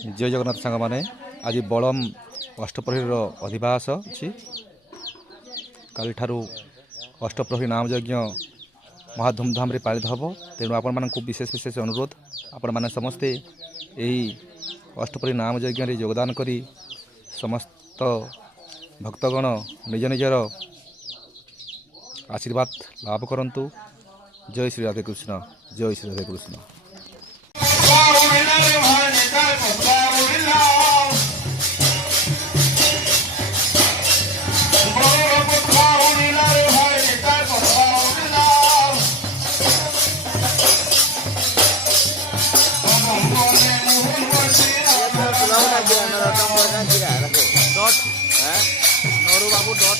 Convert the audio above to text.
जय जगन्नाथ सांग मैंने आज बलम अष्टप्रहरी अधिवास अच्छी काली ठारू अष्टप्रहरी नाम यज्ञ महा धूमधाम पालित हम तेणु आपण मानक विशेष विशेष अनुरोध आपण मैंने समस्ते यही अष्टप्रहरी नाम यज्ञ में योगदान करी समस्त भक्तगण निज निजर आशीर्वाद लाभ करंतु। जय श्री राधे कृष्ण, जय श्री राधे कृष्ण। डॉट नौरू बाबू डॉट